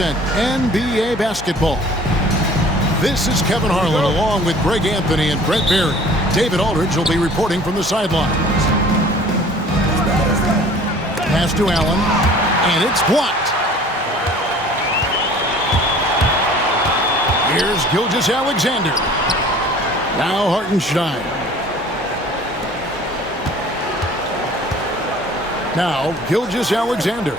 represent NBA basketball. This is Kevin Harlan along with Greg Anthony and Brent Barry. David Aldridge will be reporting from the sidelines. Pass to Allen, and it's blocked. Here's Gilgeous-Alexander. Now Hartenstein. Now Gilgeous-Alexander.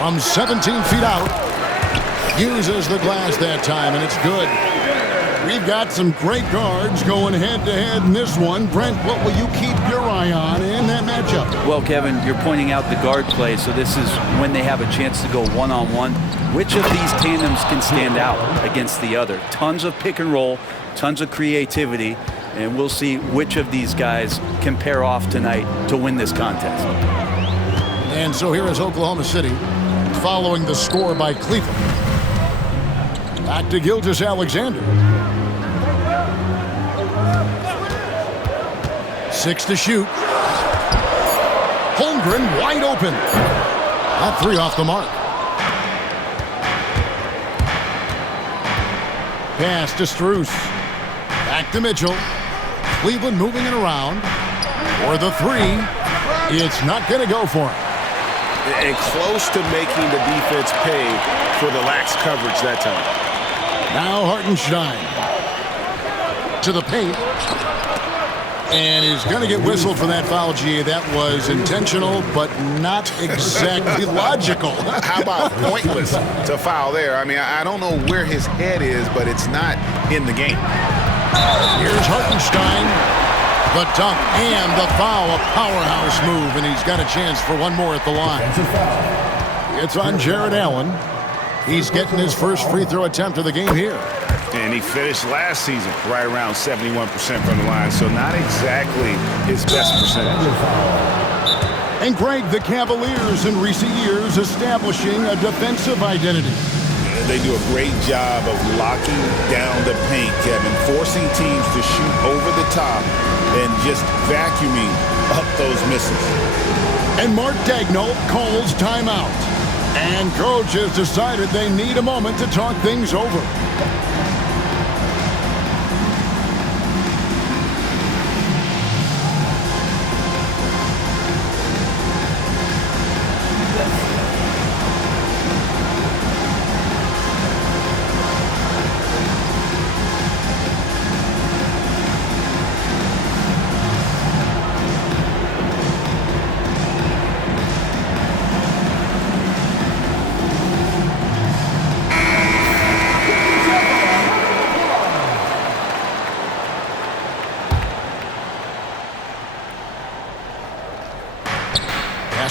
From 17 feet out. Uses the glass that time, and it's good. We've got some great guards going head-to-head in this one. Brent, what will you keep your eye on in that matchup? Well, Kevin, you're pointing out the guard play, so this is when they have a chance to go one-on-one. Which of these tandems can stand out against the other? Tons of pick and roll, tons of creativity, and we'll see which of these guys can pair off tonight to win this contest. And so here is Oklahoma City following the score by Cleveland. Back to Gilgeous-Alexander. 6 to shoot. Holmgren wide open. That three off the mark. Pass to Strus. Back to Mitchell. Cleveland moving it around. For the three. It's not going to go for him. And close to making the defense pay for the lax coverage that time. Now Hartenstein to the paint. And he's going to get whistled for that foul, G. That was intentional, but not exactly logical. How about pointless to foul there? I mean, I don't know where his head is, but it's not in the game. Here's Hartenstein. The dunk and the foul, a powerhouse move, and he's got a chance for one more at the line. It's on Jared Allen. He's getting his first free throw attempt of the game here. And he finished last season right around 71% from the line, so not exactly his best percentage. And Greg, the Cavaliers in recent years establishing a defensive identity. They do a great job of locking down the paint, Kevin, forcing teams to shoot over the top and just vacuuming up those misses. And Mark Daigneault calls timeout. And coach has decided they need a moment to talk things over.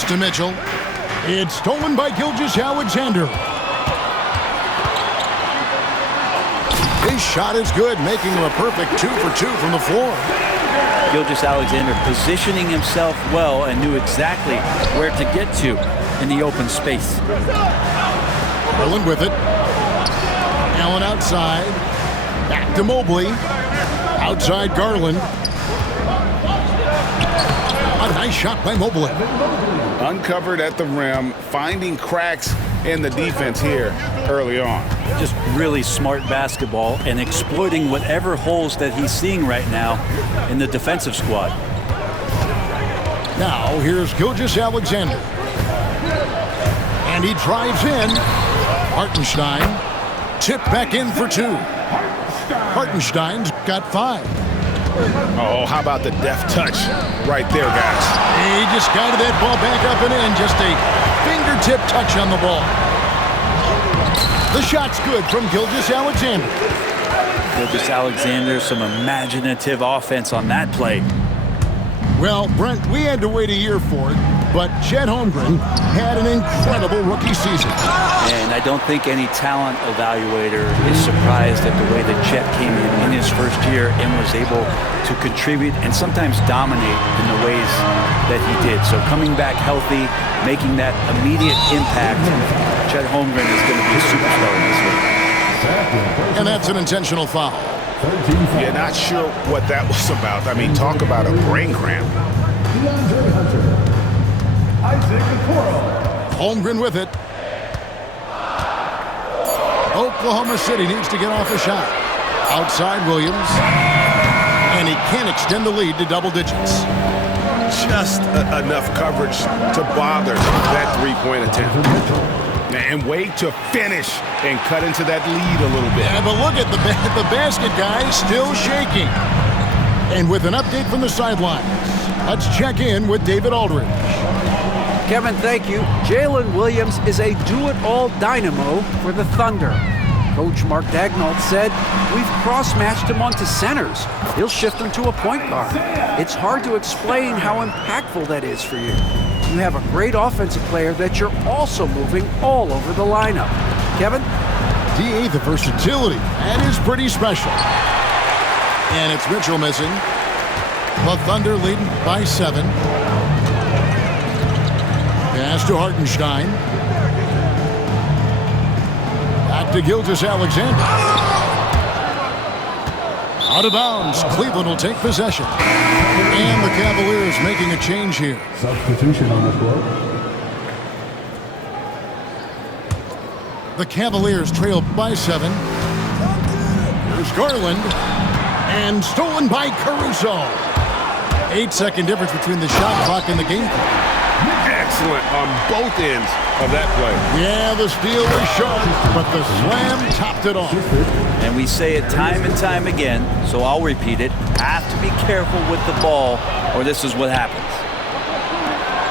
To Mitchell. It's stolen by Gilgeous-Alexander. His shot is good, making him a perfect 2 for 2 from the floor. Gilgeous-Alexander positioning himself well and knew exactly where to get to in the open space. Garland with it. Allen outside. Back to Mobley. Outside Garland. A nice shot by Mobley. Uncovered at the rim, finding cracks in the defense here early on. Just really smart basketball and exploiting whatever holes that he's seeing right now in the defensive squad. Now here's Gilgeous-Alexander. And he drives in. Hartenstein tipped back in for 2. Hartenstein's got 5. Oh, how about the deft touch right there, guys? He just guided that ball back up and in. Just a fingertip touch on the ball. The shot's good from Gilgeous-Alexander. Gilgeous-Alexander, some imaginative offense on that play. Well, Brent, we had to wait a year for it, but Chet Holmgren had an incredible rookie season. And I don't think any talent evaluator is surprised at the way that Chet came in his first year and was able to contribute and sometimes dominate in the ways that he did. So coming back healthy, making that immediate impact, Chet Holmgren is going to be a superstar in this league. And that's an intentional foul. Yeah, not sure what that was about. I mean, talk about a brain cramp. Holmgren with it. Oklahoma City needs to get off a shot. Outside Williams. And he can't extend the lead to double digits. Just enough coverage to bother that three-point attempt. And wait to finish and cut into that lead a little bit. Yeah, but look at the basket guy still shaking. And with an update from the sidelines, let's check in with David Aldridge. Kevin, thank you. Jalen Williams is a do-it-all dynamo for the Thunder. Coach Mark Daigneault said, "We've cross-matched him onto centers. He'll shift him to a point guard. It's hard to explain how impactful that is for you. You have a great offensive player that you're also moving all over the lineup." Kevin? DA, the versatility. That is pretty special. And it's Mitchell missing. The Thunder leading by 7. Pass to Hartenstein. Back to Gilgeous-Alexander. Out of bounds. Cleveland will take possession. And the Cavaliers making a change here. Substitution on the floor. The Cavaliers trail by 7. Here's Garland. And stolen by Caruso. 8-second difference between the shot clock and the game clock. Excellent on both ends of that play. Yeah, the steal was sharp, but the slam topped it off. And we say it time and time again, so I'll repeat it. Have to be careful with the ball, or this is what happens.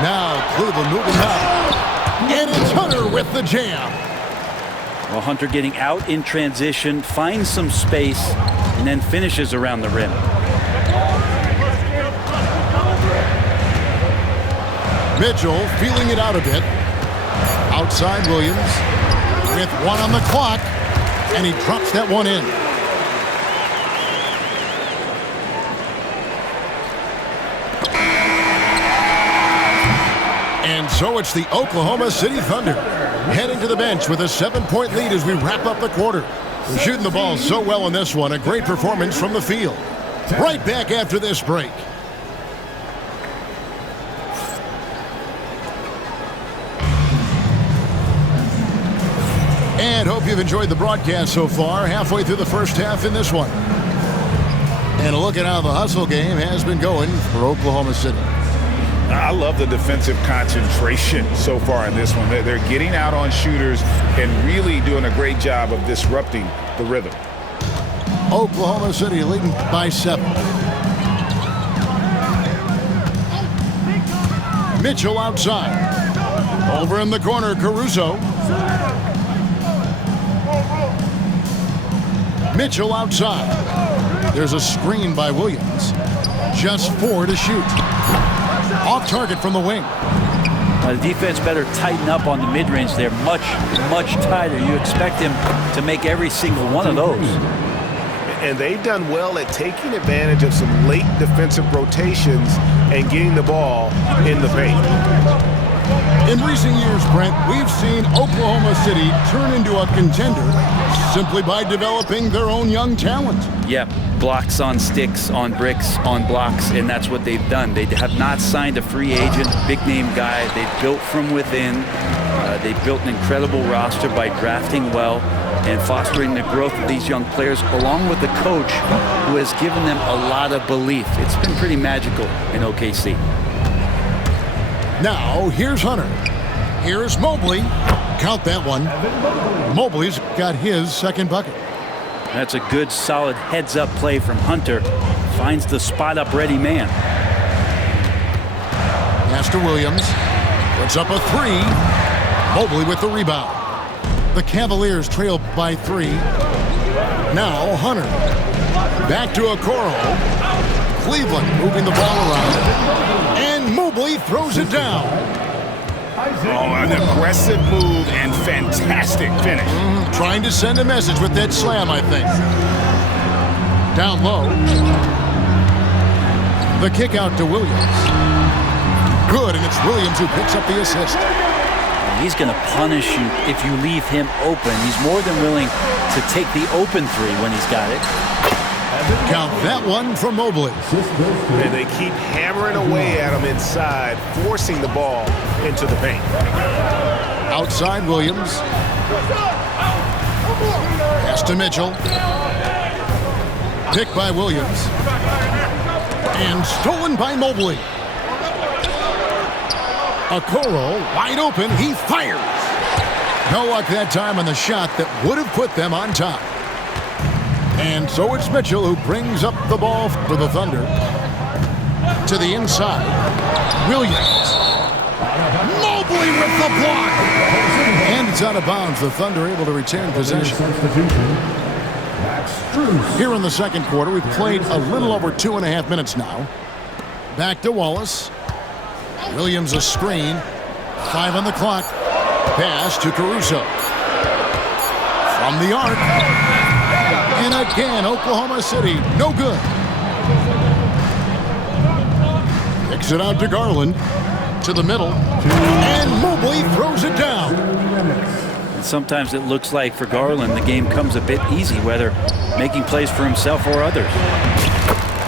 Now Cleveland moving up. And it's Hunter with the jam. Well, Hunter getting out in transition, finds some space, and then finishes around the rim. Mitchell feeling it out a bit. Outside Williams with 1 on the clock. And he drops that one in. And so it's the Oklahoma City Thunder heading to the bench with a 7-point lead as we wrap up the quarter. They're shooting the ball so well in this one. A great performance from the field. Right back after this break. And hope you've enjoyed the broadcast so far. Halfway through the first half in this one. And a look at how the hustle game has been going for Oklahoma City. I love the defensive concentration so far in this one. They're getting out on shooters and really doing a great job of disrupting the rhythm. Oklahoma City leading by 7. Mitchell outside. Over in the corner, Caruso. Mitchell outside. There's a screen by Williams. Just 4 to shoot. Off target from the wing. The defense better tighten up on the mid-range. They're much, much tighter. You expect him to make every single one of those. And they've done well at taking advantage of some late defensive rotations and getting the ball in the paint. In recent years, Brent, we've seen Oklahoma City turn into a contender simply by developing their own young talent. Yep, blocks on sticks, on bricks, on blocks, and that's what they've done. They have not signed a free agent, big-name guy. They've built from within. They've built an incredible roster by drafting well and fostering the growth of these young players, along with the coach who has given them a lot of belief. It's been pretty magical in OKC. Now, here's Hunter. Here's Mobley. Count that one. Mobley's got his second bucket. That's a good, solid heads-up play from Hunter. Finds the spot-up ready man. Pass to Williams. Puts up a 3. Mobley with the rebound. The Cavaliers trail by 3. Now Hunter. Back to Okoro. Cleveland moving the ball around. And Mobley throws it down. Oh, an aggressive move and fantastic finish. Trying to send a message with that slam, I think. Down low. The kick out to Williams. Good, and it's Williams who picks up the assist. He's going to punish you if you leave him open. He's more than willing to take the open 3 when he's got it. Count that one for Mobley. And they keep hammering away at him inside, forcing the ball into the paint. Outside Williams. Pass to Mitchell. Picked by Williams. And stolen by Mobley. Okoro wide open. He fires. No luck that time on the shot that would have put them on top. And so it's Mitchell who brings up the ball for the Thunder. To the inside. Williams. Mobley with the block. And it's out of bounds. The Thunder able to retain possession. Here in the second quarter, we've played a little over 2.5 minutes now. Back to Wallace. Williams a screen. 5 on the clock. Pass to Caruso. From the arc. And again, Oklahoma City, no good. Kicks it out to Garland. To the middle. And Mobley throws it down. And sometimes it looks like for Garland, the game comes a bit easy, whether making plays for himself or others.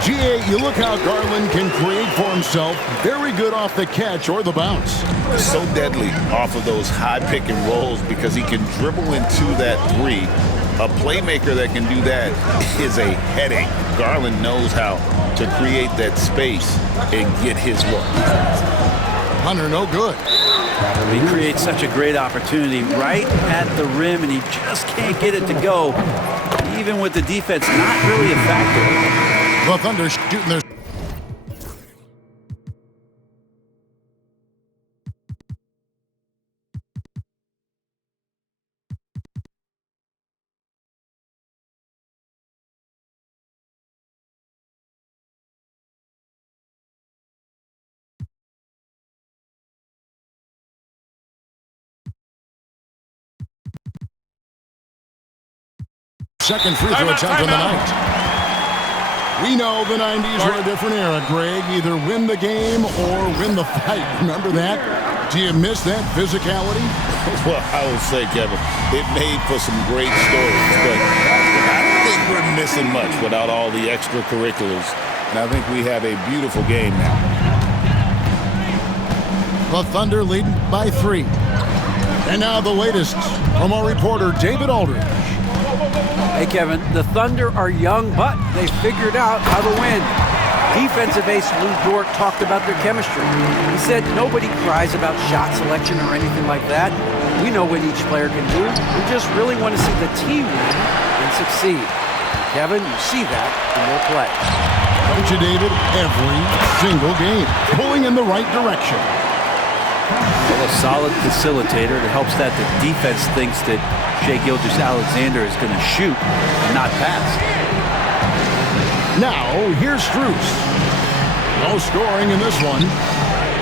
GA, you look how Garland can create for himself. Very good off the catch or the bounce. So deadly off of those high pick and rolls because he can dribble into that three. A playmaker that can do that is a headache. Garland knows how to create that space and get his look. Hunter, no good. He creates such a great opportunity right at the rim, and he just can't get it to go. Even with the defense not really a factor. The Thunder shooting their... Second free throw attempt of the night. We know the 90s were a different era, Greg. Either win the game or win the fight. Remember that? Do you miss that physicality? Well, I would say, Kevin, it made for some great stories, but I don't think we're missing much without all the extracurriculars. And I think we have a beautiful game now. The Thunder leading by 3. And now the latest from our reporter, David Aldridge. Hey, Kevin, the Thunder are young, but they figured out how to win. Defensive ace Lou Dort talked about their chemistry. He said nobody cries about shot selection or anything like that. We know what each player can do. We just really want to see the team win and succeed. Kevin, you see that in their play. Don't you, David? Every single game. Pulling in the right direction. Well, a solid facilitator that helps that the defense thinks that Shai Gilgeous-Alexander is going to shoot and not pass. Now, here's Strus. No scoring in this one.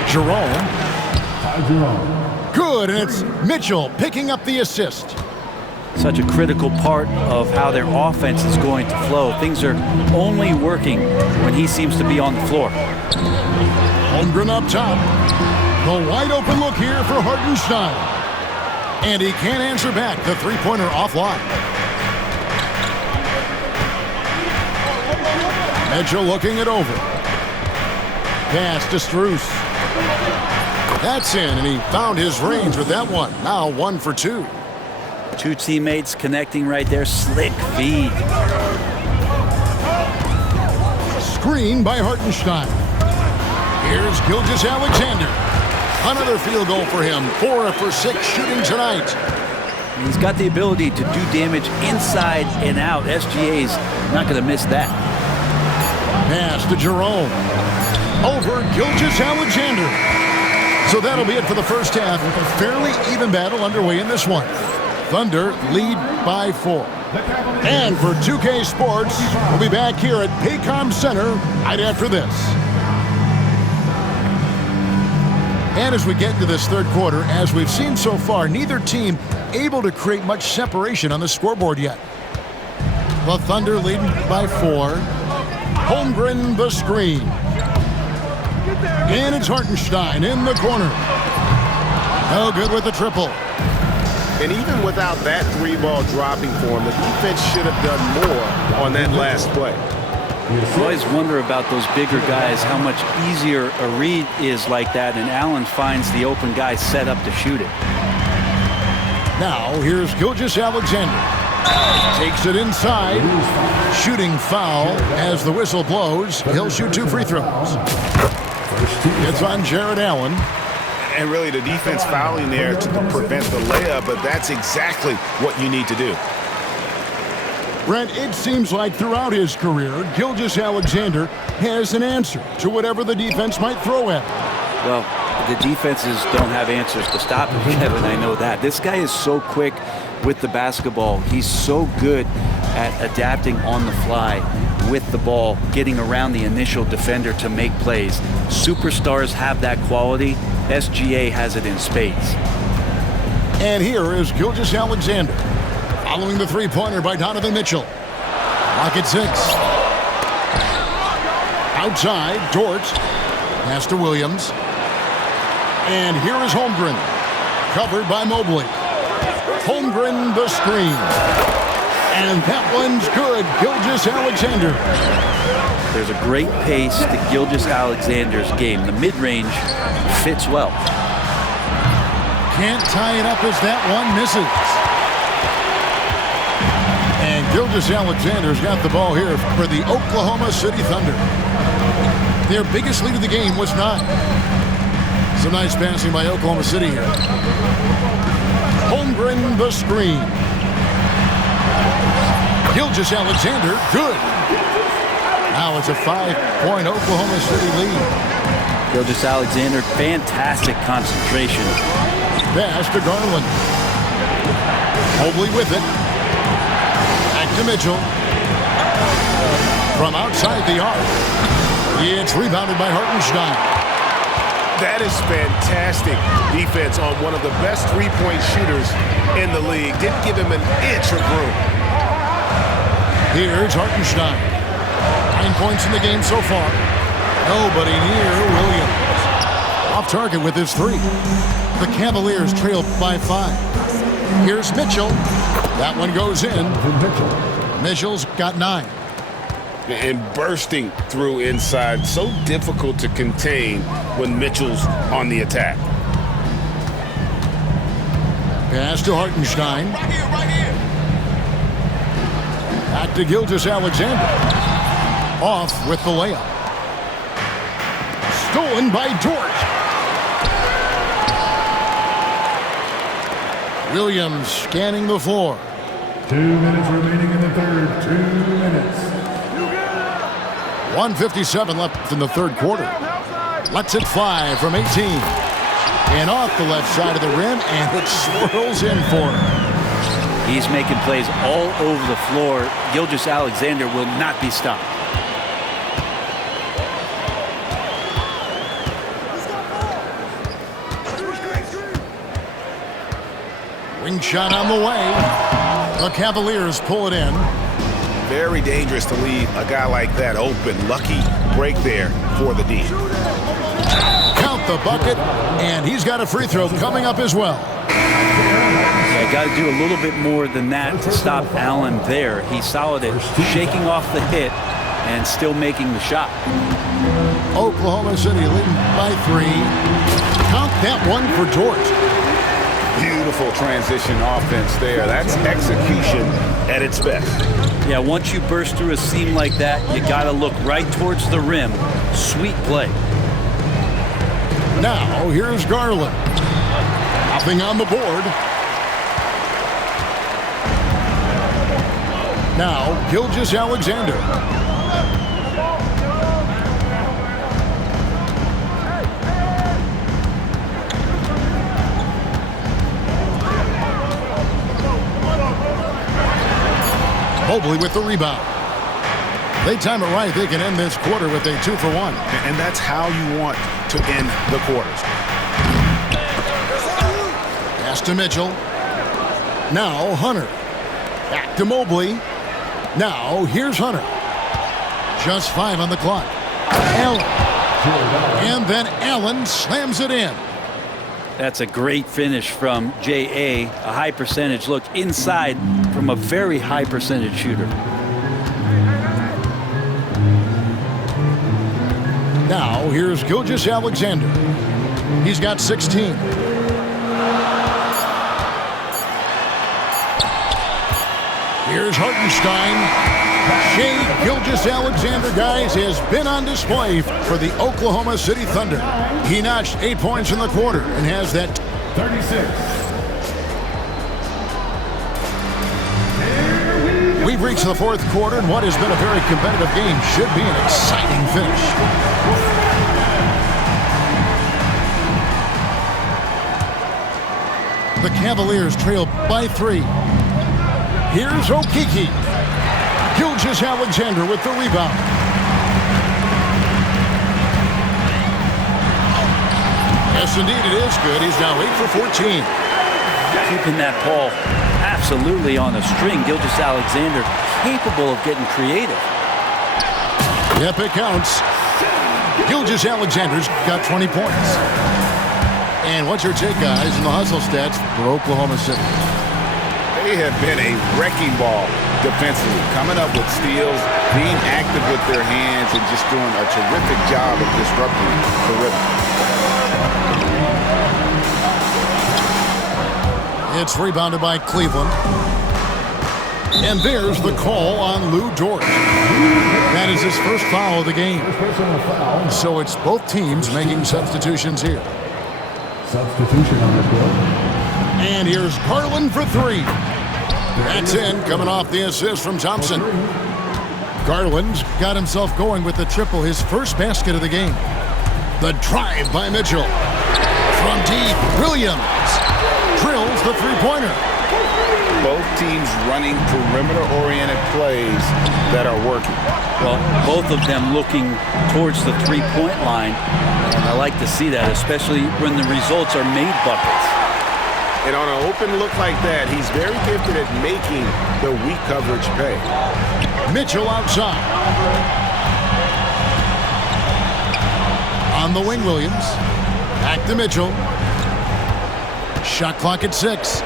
Jerome. Good, and it's Mitchell picking up the assist. Such a critical part of how their offense is going to flow. Things are only working when he seems to be on the floor. Holmgren up top. The wide open look here for Hartenstein. And he can't answer back. The three-pointer offline. Mitchell looking it over. Pass to Strus. That's in, and he found his range with that one. Now 1 for 2. Two teammates connecting right there. Slick feed. Screen by Hartenstein. Here's Gilgeous-Alexander. Another field goal for him. 4 for 6 shooting tonight. He's got the ability to do damage inside and out. SGA's not going to miss that. Pass to Jerome. Over Gilgeous-Alexander. So that'll be it for the first half. A fairly even battle underway in this one. Thunder lead by 4. And for 2K Sports, we'll be back here at Paycom Center right after this. And as we get into this third quarter, as we've seen so far, neither team able to create much separation on the scoreboard yet. The Thunder leading by 4. Holmgren the screen. And it's Hartenstein in the corner. No good with the triple. And even without that 3-ball dropping for him, the defense should have done more on that last play. I always wonder about those bigger guys, how much easier a read is like that, and Allen finds the open guy set up to shoot it. Now, here's Gilgeous-Alexander. Takes it inside. Shooting foul as the whistle blows. He'll shoot 2 free throws. It's on Jared Allen. And really the defense fouling there to prevent the layup, but that's exactly what you need to do. Brent, it seems like throughout his career, Gilgeous-Alexander has an answer to whatever the defense might throw at him. Well, the defenses don't have answers to stop him, Kevin. I know that. This guy is so quick with the basketball. He's so good at adapting on the fly with the ball, getting around the initial defender to make plays. Superstars have that quality. SGA has it in spades. And here is Gilgeous-Alexander, following the three-pointer by Donovan Mitchell. Clock at 6. Outside, Dort. Pass to Williams. And here is Holmgren, covered by Mobley. Holmgren the screen. And that one's good. Gilgeous-Alexander. There's a great pace to Gilgeous-Alexander's game. The mid-range fits well. Can't tie it up as that one misses. And Gilgeous-Alexander's got the ball here for the Oklahoma City Thunder. Their biggest lead of the game was 9. Some nice passing by Oklahoma City here. Holmgren the screen. Gilgeous-Alexander, good. Now it's a 5-point Oklahoma City lead. Gilgeous-Alexander, fantastic concentration. Pass to Garland. Mobley with it. Back to Mitchell. From outside the arc. It's rebounded by Hartenstein. That is fantastic defense on one of the best three-point shooters in the league. Didn't give him an inch of room. Here's Hartenstein. 9 points in the game so far. Nobody near Williams. Off target with his 3. The Cavaliers trail by 5. Here's Mitchell. That one goes in. Mitchell's got 9. And bursting through inside. So difficult to contain when Mitchell's on the attack. Pass to Hartenstein. Back to Gilgeous-Alexander. Off with the layup. Stolen by Dort. Williams scanning the floor. 2 minutes remaining in the third. 2 minutes. 1:57 left in the third quarter. Lets it fly from 18. And off the left side of the rim, and it swirls in for him. He's making plays all over the floor. Gilgeous-Alexander will not be stopped. Wing shot on the way. The Cavaliers pull it in. Very dangerous to leave a guy like that open. Lucky break there for the D. Count the bucket, and he's got a free throw coming up as well. Yeah, got to do a little bit more than that to stop Allen there. He's solid at shaking off the hit and still making the shot. Oklahoma City leading by 3. Count that one for Dort. Beautiful transition offense there. That's execution at its best. Yeah, once you burst through a seam like that, you got to look right towards the rim. Sweet play. Now, here's Garland. Nothing on the board. Now, Gilgeous-Alexander. Mobley with the rebound. They time it right, they can end this quarter with a 2-for-1. And that's how you want to end the quarters. Pass to Mitchell. Now Hunter. Back to Mobley. Now here's Hunter. Just 5 on the clock. Allen. And then Allen slams it in. That's a great finish from J.A. A high percentage look inside from a very high percentage shooter. Now here's Gilgeous-Alexander. He's got 16. Here's Hartenstein. Shai Gilgeous-Alexander, guys, has been on display for the Oklahoma City Thunder. He notched 8 points in the quarter and has that 36. We've reached the fourth quarter, and what has been a very competitive game should be an exciting finish. The Cavaliers trail by 3. Here's Okeke. Gilgeous-Alexander with the rebound. Yes, indeed, it is good. He's now 8 for 14. Keeping that ball absolutely on the string. Gilgeous-Alexander capable of getting creative. Yep, it counts. Gilgeous-Alexander's got 20 points. And what's your take, guys, in the hustle stats for Oklahoma City? They have been a wrecking ball defensively, coming up with steals, being active with their hands, and just doing a terrific job of disrupting the rhythm. It's rebounded by Cleveland. And there's the call on Lou Dort. That is his first foul of the game. So it's both teams making substitutions here. Substitution on the court. And here's Garland for 3. That's in, coming off the assist from Thompson. Garland's got himself going with the triple, his first basket of the game. The drive by Mitchell. From deep, Williams drills the three-pointer. Both teams running perimeter-oriented plays that are working. Well, both of them looking towards the three-point line, and I like to see that, especially when the results are made buckets. And on an open look like that, he's very gifted at making the weak coverage pay. Mitchell outside. On the wing, Williams. Back to Mitchell. Shot clock at 6.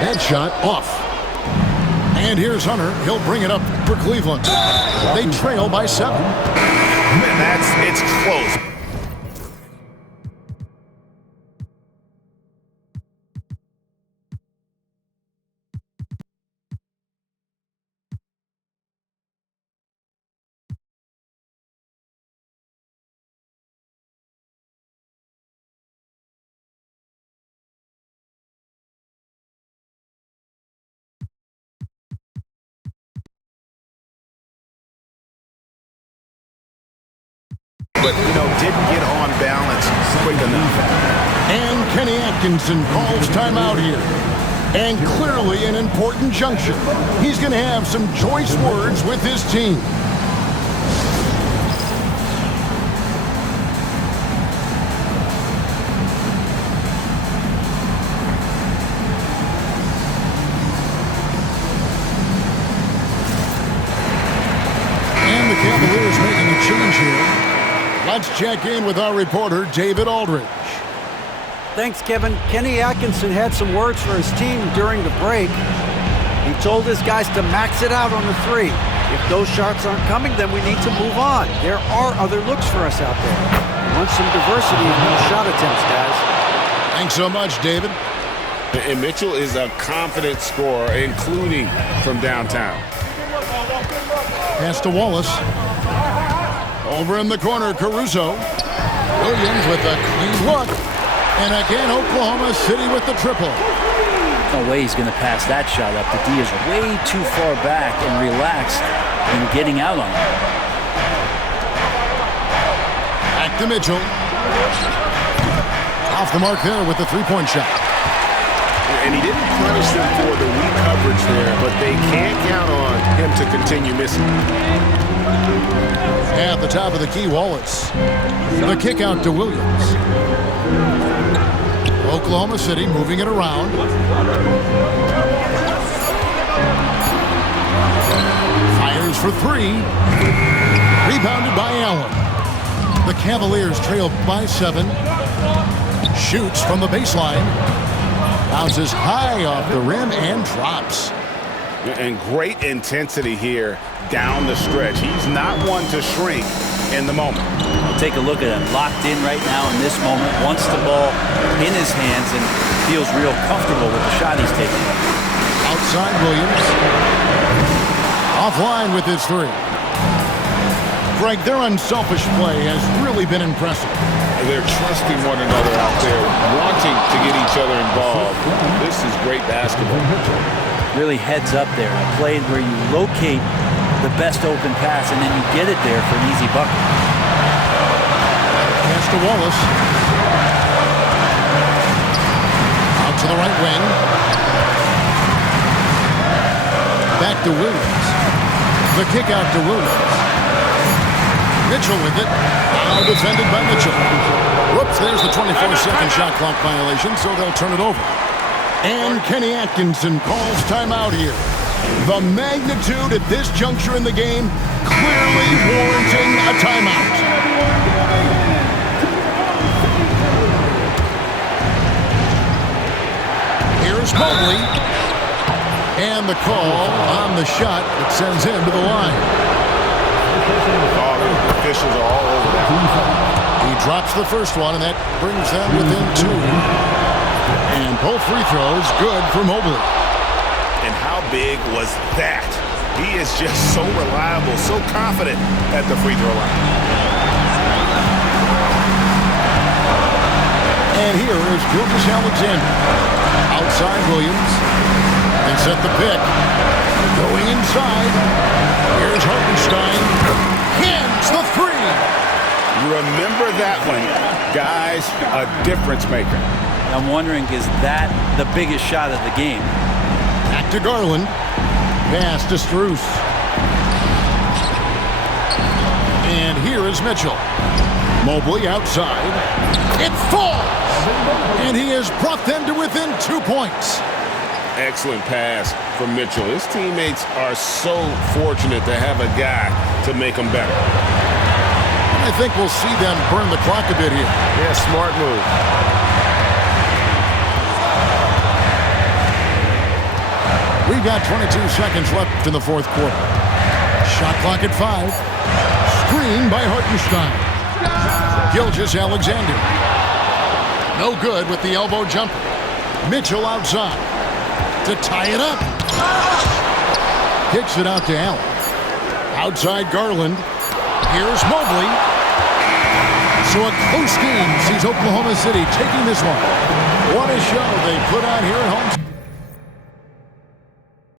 That shot off. And here's Hunter. He'll bring it up for Cleveland. They trail by 7. And it's close. But, didn't get on balance quick enough. And Kenny Atkinson calls timeout here. And clearly an important junction. He's going to have some choice words with his team. And the Cavaliers making a change here. Let's check in with our reporter, David Aldridge. Thanks, Kevin. Kenny Atkinson had some words for his team during the break. He told his guys to max it out on the 3. If those shots aren't coming, then we need to move on. There are other looks for us out there. We want some diversity in those shot attempts, guys. Thanks so much, David. And Mitchell is a confident scorer, including from downtown. Pass to Wallace. Over in the corner, Caruso. Williams with a clean look. And again, Oklahoma City with the triple. No way he's going to pass that shot up. The D is way too far back and relaxed in getting out on it. Back to Mitchell. Off the mark there with the three-point shot. And he didn't punish them for the weak coverage there, but they can't count on him to continue missing. At the top of the key, Wallace. The kick out to Williams. Oklahoma City moving it around. Fires for 3. Rebounded by Allen. The Cavaliers trail by 7. Shoots from the baseline. Bounces high off the rim and drops. And great intensity here down the stretch. He's not one to shrink in the moment. Take a look at him, locked in right now in this moment, wants the ball in his hands and feels real comfortable with the shot he's taking. Outside Williams. Offline with his three. Greg, their unselfish play has really been impressive. They're trusting one another out there, wanting to get each other involved. This is great basketball. Really heads up there. A play where you locate the best open pass and then you get it there for an easy bucket. Pass to Wallace. Out to the right wing. Back to Williams. The kick out to Williams. Mitchell with it. Now defended by Mitchell. Whoops, there's the 24-second shot clock violation, so they'll turn it over. And Kenny Atkinson calls timeout here. The magnitude at this juncture in the game clearly warranting a timeout. Here's Mobley. And the call on the shot that sends him to the line. The officials are all over that. He drops the first one, and that brings them within two. And both free throws good for Mobley. And how big was that? He is just so reliable, so confident at the free throw line. And here is Gilgeous-Alexander. Outside Williams. And set the pick. Going inside. Here's Hartenstein. Hands the three. Remember that one. Guys, a difference maker. I'm wondering, is that the biggest shot of the game? Back to Garland. Pass to Strus. And here is Mitchell. Mobley outside. It falls! And he has brought them to within 2 points. Excellent pass from Mitchell. His teammates are so fortunate to have a guy to make them better. I think we'll see them burn the clock a bit here. Yeah, smart move. We've got 22 seconds left in the fourth quarter. Shot clock at 5. Screen by Hartenstein. Gilgeous-Alexander. No good with the elbow jumper. Mitchell outside to tie it up. Kicks it out to Allen. Outside Garland. Here's Mobley. So a close game sees Oklahoma City taking this one. What a show they put on here at home.